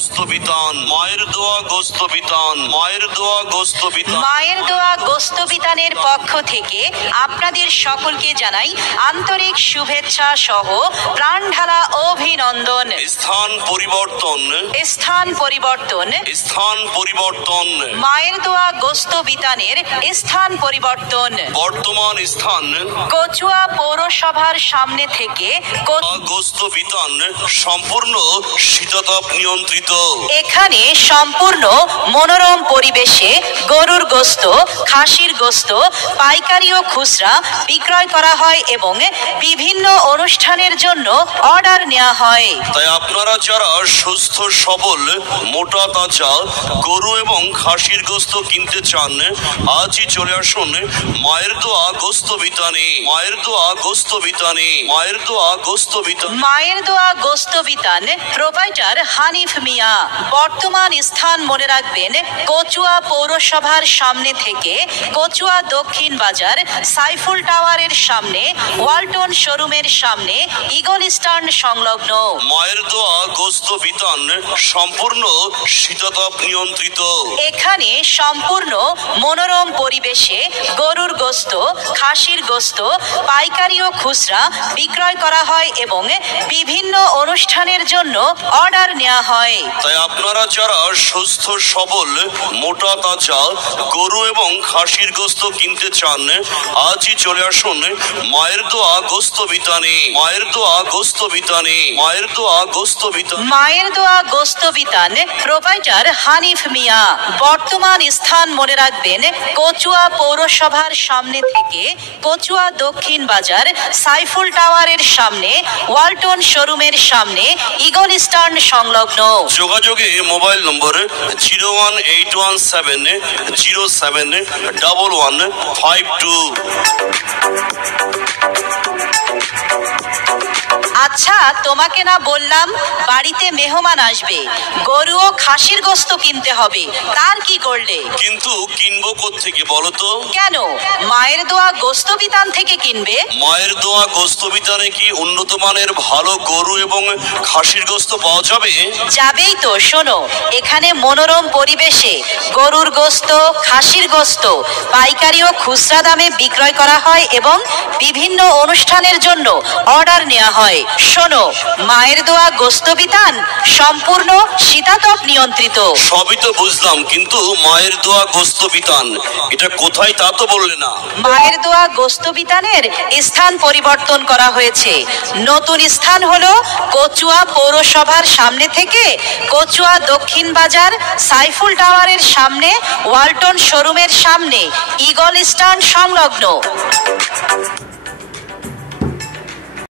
গোস্ত বিতান, মায়ের দোয়া গোস্ত বিতান, মায়ের দোয়া গোস্ত বিতান। মায়ের দোয়া গোস্ত বিতানের পক্ষ থেকে আপনাদের সকলকে জানাই আন্তরিক শুভেচ্ছা সহ প্রাণঢালা অভিনন্দন। স্থান পরিবর্তন, স্থান পরিবর্তন, স্থান পরিবর্তন। মায়ের দোয়া গোস্ত বিতানের স্থান পরিবর্তন। বর্তমান স্থান কচুয়া পৌরসভার সামনে থেকে গোস্ত বিতান সম্পূর্ণ শীতাতাপ নিয়ন্ত্রিত। এখানে সম্পূর্ণ মনোরম পরিবেশে গরুর গোস্ত, খাসির গোস্ত পাইকারি ও খুচরা বিক্রয় করা হয় এবং বিভিন্ন অনুষ্ঠানের জন্য অর্ডার নেওয়া হয়। তাই আপনারা যারা সুস্থ সবল মোটা তাজা গরু এবং খাসির গোস্ত কিনতে চান, আজই চলে আসুন মায়ের দোয়া গোস্ত বিতানে, মায়ের দোয়া গোস্ত বিতানে, মায়ের দোয়া গোস্ত বিতান। মায়ের দোয়া গোস্ত বিতান প্রোপাইটার হানিফ মিয়া। বর্তমান স্থান মনে রাখবেন, কচুয়া পৌরসভার সামনে থেকে কচুয়া দক্ষিণ বাজার সাইফুল টাওয়ারের সামনে, ওয়ালটন শোরুমের সামনে, ইগল স্টার্ন সংলগ্ন। মায়ের দোয়া গোস্ত বিতান সম্পূর্ণ শীতাতাপ নিয়ন্ত্রিত। এখানে সম্পূর্ণ মনোরম পরিবেশে গরুর গোস্ত, খাসির গোস্ত পাইকারি ও খুচরা বিক্রয় করা হয় এবং বিভিন্ন অনুষ্ঠানের জন্য অর্ডার নেওয়া হয়। তাই আপনারা যারা সুস্থ সবল মোটা তাজা গরু এবং খাসির গোস্ত কিনতে চান, আজই চলে আসুন মায়ের দোয়া গোস্ত বিতানে, মায়ের দোয়া গোস্ত বিতানে, মায়ের দোয়া গোস্ত বিতান। মায়ের দোয়া গোস্ত বিতান প্রোপাইটার হানিফ মিয়া। বর্তমান স্থান মনে রাখবেন, কচুয়া পৌরসভার সামনে থেকে কচুয়া দক্ষিণ বাজার সাইফুল টাওয়ারের সামনে, ওয়ালটন শোরুমের সামনে, ইগল স্টার্ন সংলগ্ন। যোগাযোগে মোবাইল নম্বর 01817071152। আচ্ছা, তোমাকে না বললাম বাড়িতে মেহমান আসবে, গরু ও খাসির গোস্ত কিনতে হবে, তার কি করলে? কিন্তু কিনবো কোত্থেকে বলো তো? কেন, মায়ের দোয়া গোস্ত বিতান থেকে কিনবে। মায়ের দোয়া গোস্ত বিতানে কি উন্নত মানের ভালো গরু এবং খাসির গোস্ত পাওয়া যাবে? যাবেই তো। শোনো, এখানে মনোরম পরিবেশে গরুর গোস্ত, খাসির গোস্ত পাইকারি ও খুচরা দামে বিক্রয় করা হয় এবং বিভিন্ন অনুষ্ঠানের জন্য অর্ডার নেওয়া হয়। শোনো, মায়ের দোয়া গোস্ত বিতান সম্পূর্ণ শীতাতপ নিয়ন্ত্রিত। সবই তো বুঝলাম, কিন্তু মায়ের দোয়া গোস্ত বিতান এটা কোথায় তা তো বললে না। মায়ের দোয়া গোস্ত বিতানের স্থান পরিবর্তন করা হয়েছে। নতুন স্থান হলো কচুয়া পৌরসভার সামনে থেকে কচুয়া দক্ষিণ বাজার সাইফুল টাওয়ারের সামনে, ওয়ালটন শোরুমের সামনে, ইগল স্টার্ন সংলগ্ন।